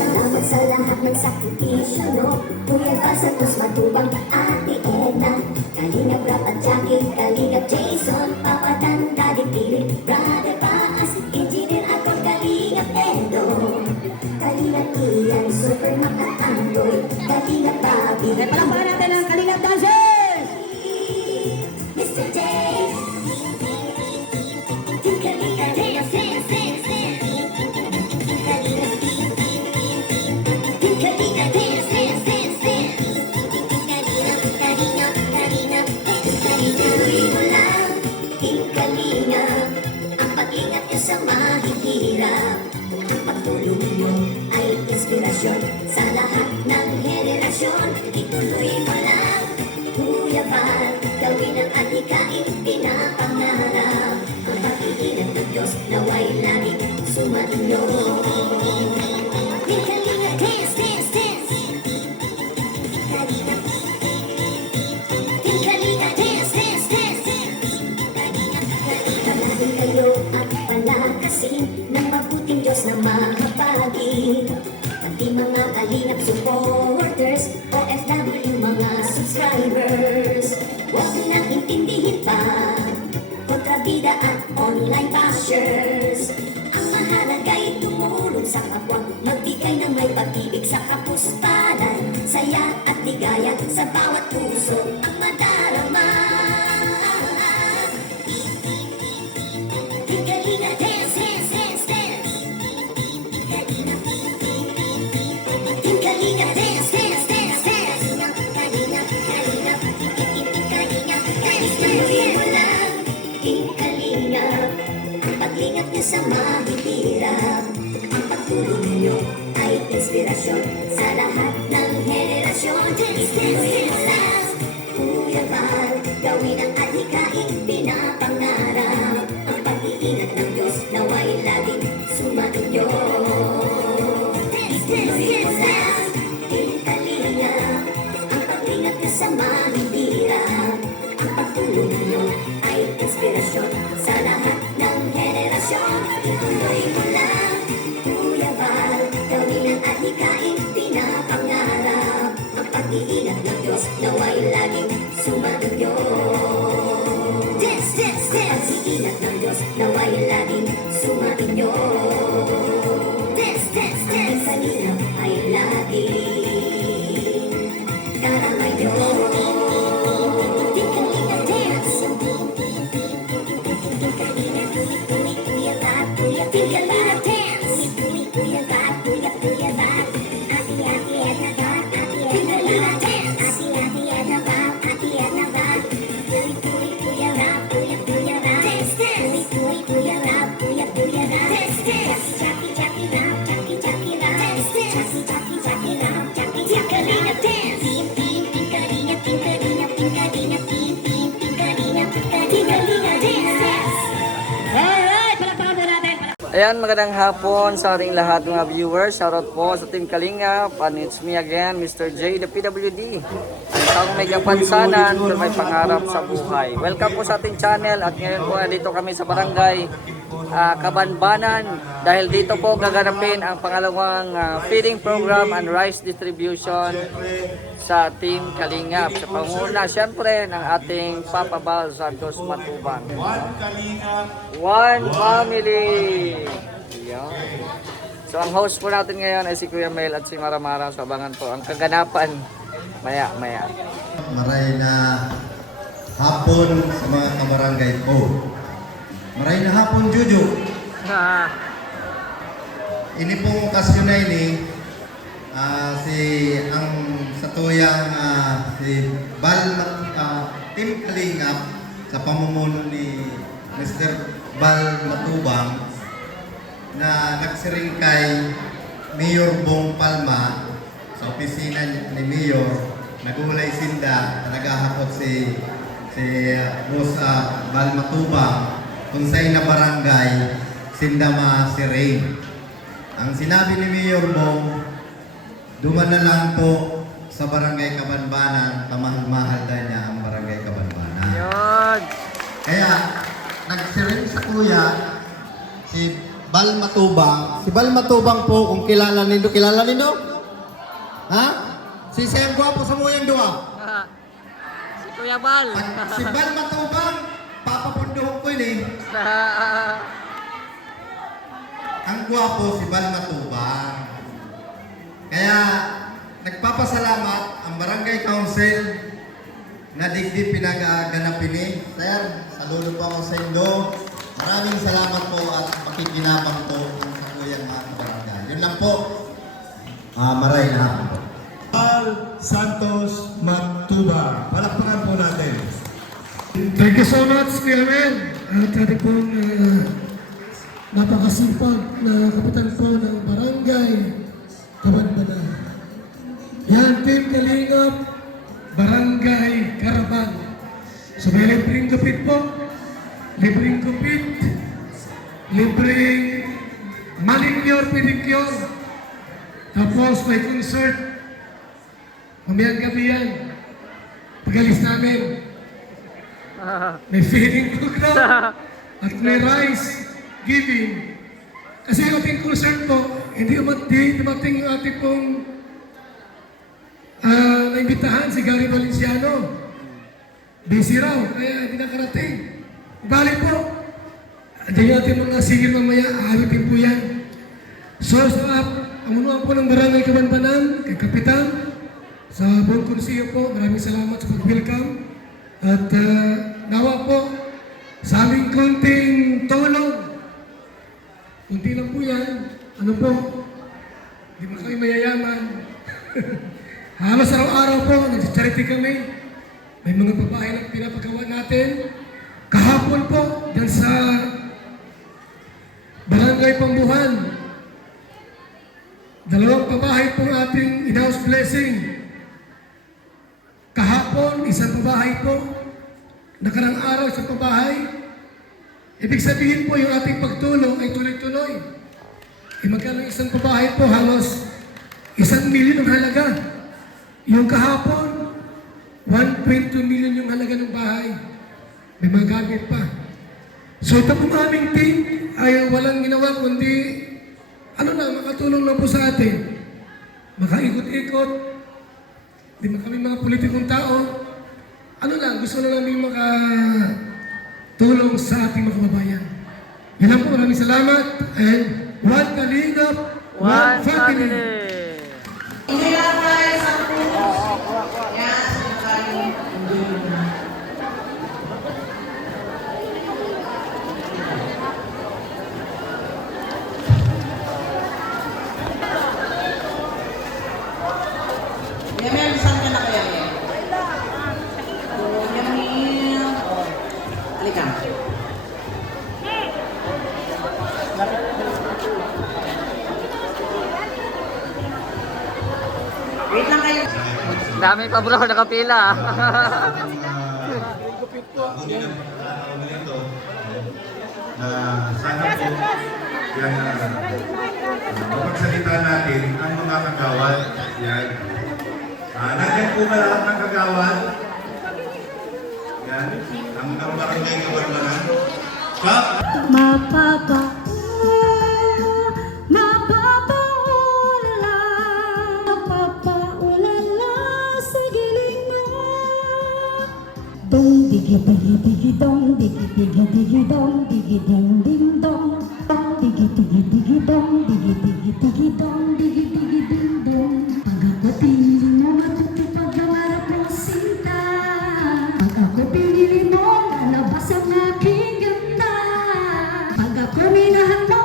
Salamat sa lahat ng sakripisyo, no? Kuya Basa, Tos Matubang, Ate Edna, Kalingap Rap at Jackie, Kalingap Jason, Papa Dan, Daddy Pilit, Brother Taas, Engineer ako, Kalingap Edo, Kalingap Ian, Super Mac at Android, Kalingap Bobby. Palakpakan natin ang Kalingap Dancers! Mr. J, Team Kalingap Dance, Team Kalingap Tuloy mo lang, Team Kalingap, ang pag-ingat nyo sa mahihirap. Ang pagtulong nyo ay inspirasyon sa lahat ng henerasyon. Ituloy mo lang, Kuya Val, gawin ang adhikain pinapangarap. Ang pag-iingat ng Diyos naway laging sumainyo. Team Kalingap Dance, Dance, Dance. Kalingap. Team Kalingap Dance, Dance, Dance. Kalingap. Palaging kayo at palakasin ng mabuting Diyos na makapagin. Pati mga Kalingap supporters, OFW mga subscribers. Huwag nang intindihin pa kontrabida at online bashers. Ang mahalaga'y tumulong sa kapwa, magbigay ng may pag-ibig sa kapuspalan, saya at ligaya sa bawat puso ang madarama. Team Kalingap Dance, Dance, Dance, Dance. Kalingap. Team Kalingap Dance, Dance, Dance, Dance. Kalingap, Kalingap, Kalingap, Kalingap mo lang, Team Kalingap, ang paglingap niyo sa mahihirap. Ang pagtulong niyo ay inspirasyon sa lahat ng henerasyon. Ituloy mo lang, Kuya Val, gawin ang adhikain pinapangarap. Ang pag-iingat ng Diyos naway laging sumainyo. Ituloy mo lang, Team Kalingap, ang pag-ingat niyo sa mahihirap. Ang pagtulong niyo ay inspirasyon sa lahat ng henerasyon. Ituloy mo lang, Kuya Val, gawin ang adhikain pinapangarap. Ang pag-iingat ng Diyos naway laging sumainyo. Dance, dance, dance. Pag-iingat ng Diyos naway laging sumainyo. Dance, dance, dance. Ang Kalingap ay laging karamayo. Team Kalingap Dance. Kuya Val, Team Kalingap Dance. Kuya Val, Kuya Val. Ate Edna Val, Team Kalingap Dance. Ate Edna Val, Kuya Val, Kuya Val. Dance, dance. Kuya Val, Kuya Val. Dance, dance. Jackie Val, Jackie Val. Dance, dance. Jackie Val, Team Kalingap Dance. Team Kalingap, Team Kalingap, Team Kalingap, Team Kalingap Dance. Alright! Palakpakan po natin! Ayan, magandang hapon sa ating lahat mga viewers. Shoutout po sa Team Kalingap. And it's me again, Mr. J, the PWD. Ang taong may kapansanan pero may pangarap sa buhay. Welcome po sa ating channel at ngayon po dito kami sa barangay Kabanbanan dahil dito po gaganapin ang pangalawang feeding program and rice distribution sa Team Kalingap. Sa panguna siyempre ng ating Papa Bal Santos Matubang. One family! Yan. So ang host po natin ngayon ay si Kuya Mel at si Maramara. So abangan po ang kaganapan maya. Maray na hapon sa mga kabarangay ko. Maray na hapon, Juju. Ini pong okasyon na ini, ang satuyang si Team Kalingap sa pamumuno ni Mr. Bal Matubang na nagsiring kay Mayor Bong Palma sa opisina ni Mayor. Nagulay sinda, nagahapot si Rosa Bal Matubang kung sa'y na barangay Sindama Siring. Ang sinabi ni Mayor Bong, duman na lang po sa barangay Kabanbanan, kamahal-mahal na niya ang barangay Kabanbanan. Yan. Kaya, nagsiring sa kuya, si Bal Matubang. Si Bal Matubang po, kung kilala nindo? Ha? Si Siyang Gwapo sa muyang dua. Si Kuya Bal. Si Bal Matubang, papapunduhon ko yun eh. Ang gwapo si Bal Matubang. Kaya, nagpapasalamat ang Barangay Council na digdi pinag-aganapin eh. Sir, saludo po ako sa inyo. Maraming salamat po at makikinabang po sa kuyang mga barangay. Yun lang po. Maray na hapon po. Al Santos Matubang. Palakpakan po natin. Thank you so much, Kuya Mel. At ating pong napakasipag na kapitan po ng Barangay Kabanbanan. Yan, Team Kalingap, Barangay Karabang. So may libreng gupit po. Libreng gupit. Libreng manicure, pedicure. Tapos may concert. Mamayang gabi yan. Pag-alis namin. May feeding program. At may rice giving. Kasi yung ating concert po, hindi dumating yung ating pong naimbitahan si Gary Valenciano. Busy raw, kaya hindi nakarating. Bali po, andyan yung ating mga singer mamaya, aalitin po yan. So, sa amunuan po ng Barangay Kabanbanan, kay Kapitan, sa buong konsiyo po, maraming salamat sa pag-welcome. At nawa po, sa aming konting tulong, kunti lang po yan, ano po, hindi mo kami mayayaman. Halos araw-araw po, nag-charity kami. May mga babae na pinapagawa natin. Kahapon po, dyan sa Barangay Pambuhan, 2 pabahay po ating in-house blessing. Kahapon, 1 pabahay po. Nakarang araw, 1 pabahay. Ibig sabihin po, yung ating pagtulong ay tuloy-tuloy. Magkano 1 pabahay po, halos 1 milyon ang halaga. Yung kahapon, 1.2 million yung halaga ng bahay. May mga gamit pa. So ito pong aming team ay walang ginawa kundi makatulong lang po sa atin. Makaikot-ikot. Di man kami mga politikong tao. Gusto na namin makatulong sa ating mga kababayan. Yan lang po, maraming salamat. And one Kalingap, one family. Yamel, saan ka na kaya, Yamel? Yamel. Halika. Wait lang kayo. Dami pa bro, nakapila. Sana po yan mapagsalita natin ang mga kagawad. Yan. Nandiyan po ba lahat ng kagawad? Yan. Ang Barangay Kabanbanan. Mapapaulala sa giling mo. Dong digi digi digi dong digi digi digi dong digi ding ding dong dong digi digi digi dong digi digi digi dong digi digi ding dong. Pag ako pinili mo matutupad ang harap mong sinta. Pag ako pinili mo lalabas ang aking ganda. Pag ako minahal mo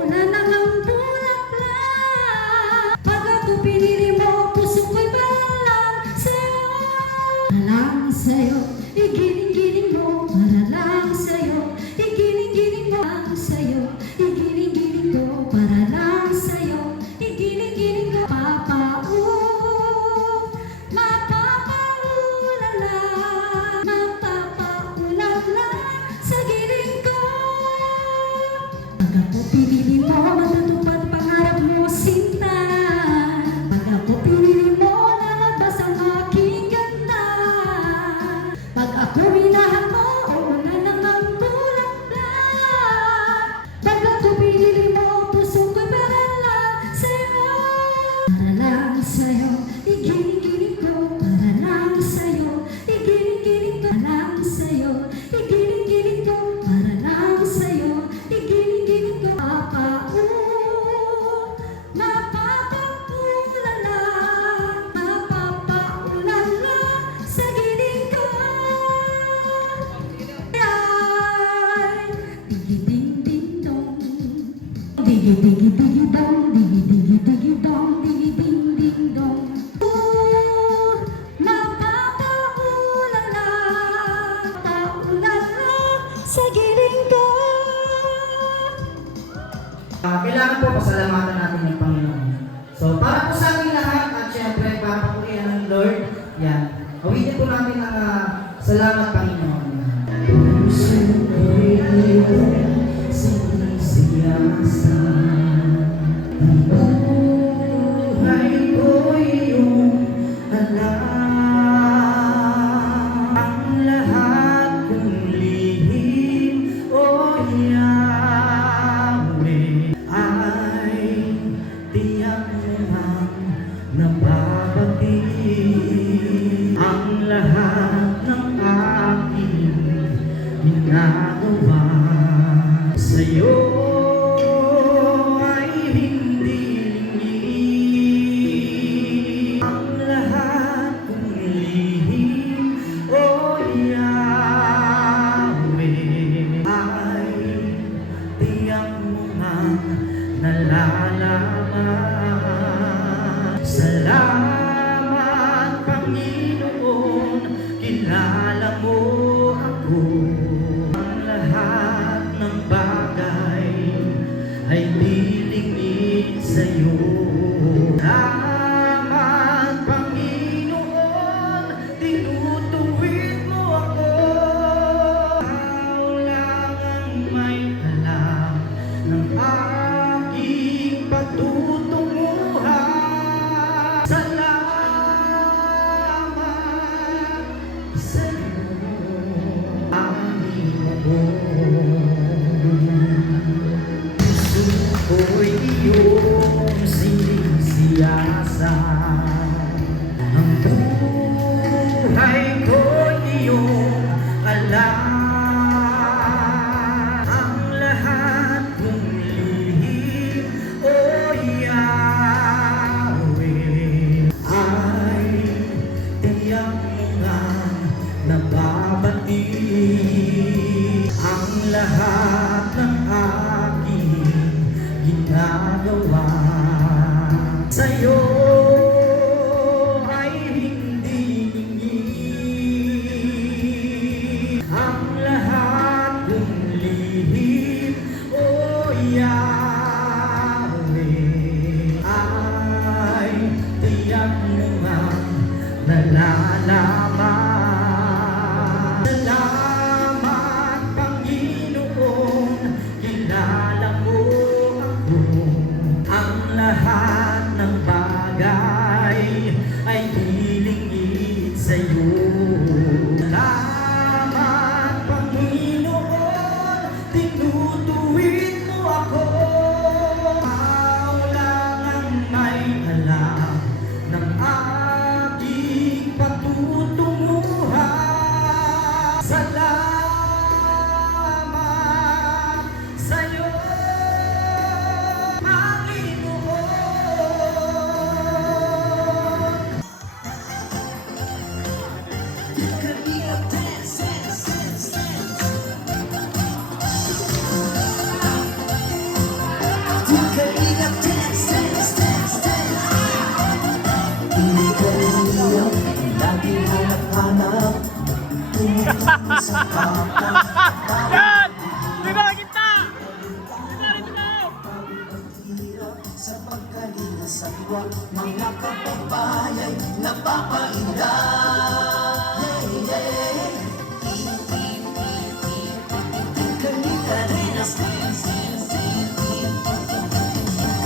una nang ang bulaklak. Pag ako pinili mo puso ko'y balang sa'yo. Balang sa'yo, igiling-giling mo. Para lang sa'yo, igiling-giling mo. Sa'yo, igiling-giling ko. Para lang sa'yo, igiling-giling ko. Mapapaulala, mapapaulala sa giling ko. Pag ako pinili mo, matutupad pangarap mo, sinta. Pag ako pinili mo, lalabas ang aking ganda. Pag ako minahal mo, una namang bulaklak. Digi digi digi dong, digi digi digi dong, digi ding ding dong. Napakaulala, paulala sa giling ko. Kailangan po pasalamatan natin yung Panginoon. So, para po sa ating lahat, at syempre, para po yan ng Lord, yan. Awitin po natin ang salamat, Panginoon. Puso ko'y sinisiyasan, ang buhay ko'y iyong alam, ang lahat kong lihim, o Yahweh, ay tiyak namang nababati ang lahat ng aking ginagawa sa'yo ay hindi lingid ang lahat kong lihim, o Yahweh, ay tiyak mo nga nalalaman. Salamat, Panginoon, kilala mo ako. Ang lahat ng bagay ay dilingid sa'yo. Salamat, Panginoon, tinutuwid mo ako. Ikaw lang ang may alam ng aking patutunguhan. Salamat sa'yo, Panginoon. Puso ko'y iyong sinisiyasan, ang buhay ko'y iyong alam, ang lahat kong lihim, o Yahweh, ay tiyak mo nga nababati ang lahat ng aking ginagawa sa'yo ay hindi lingid ang lahat kong lihim, o Yahweh, ay tiyak mo nga nalalaman. Salamat, Panginoon, kilala mo ako. Ang lahat ng bagay ay hilingin sa'yo. Salamat, Panginoon, tinutuwid mo ako. Ikaw lang ang may alam ng aking patutunguhan. Salamat sa'yo, Panginoon. Yan! Dito na kita! Sa pagkalinga sa tuwa, mga kababayay napapainda. Hey, hey. Kalita rin ang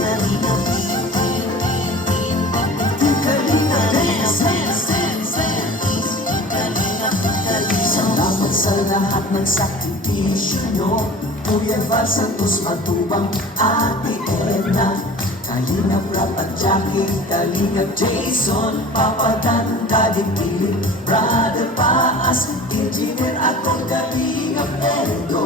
Kalina. Kalina rin ang salamat sa lahat ng sakripisyo nyo. Kuya Val Santos Matubang, Ate Edna, Kalingap Rap at Jackie, Kalingap Jason, Papa Dan, Daddy Philip, Brother Paas, Engineer ako, Kalingap Edo,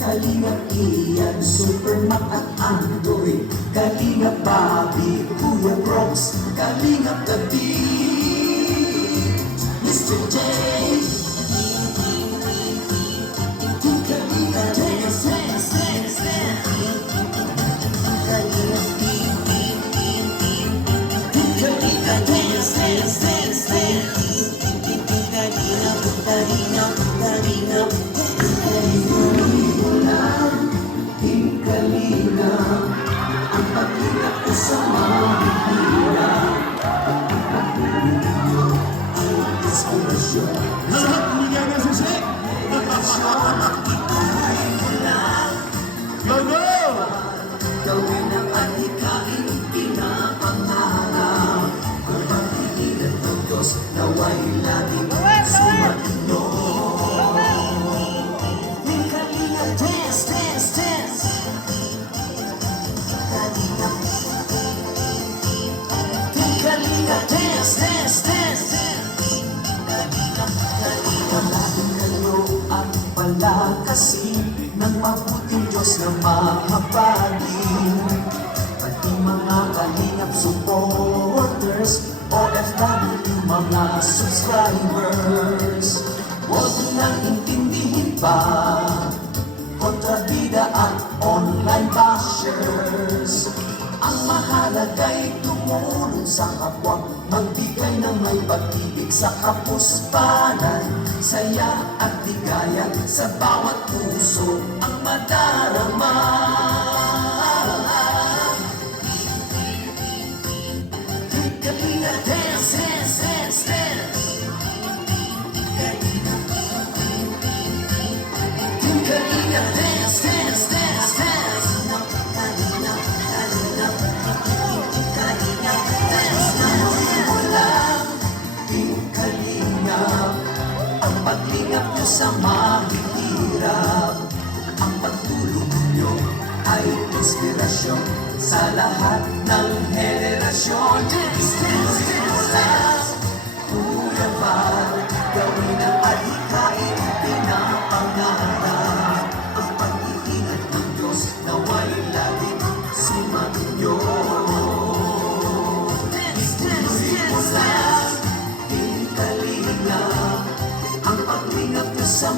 Kalingap Ian, Supermac at Andoy, Kalingap Bobby, Kuya Brooks, Kalingap David, Mr. J. Kalingap ng mabuting Diyos na mahabagin. Pati mga kalingap supporters, OFW mga subscribers, huwag nang intindihin pa kontrabida at online bashers. Ang mahalaga'y tumulong sa kapwa, magbigay ng may pag-ibig sa kapuspanan, saya at ligaya sa bawat puso ang madarama. Kalinga, dance, dance, dance, dance. Team Kalinga, dance, dance, dance, dance. Team Kalinga, ang paglingap nyo sa mahihirap, ang pagtulong nyo ay inspirasyon sa lahat ng henerasyon. Dance, dance, dance, dance. Kuya Val, gawin ang adhikain, pinapangarap. Ang pag-iingat ng Diyos nawa'y laging sumainyo. Dance, dance, dance, dance. Team Kalinga, ang paglingap nyo sa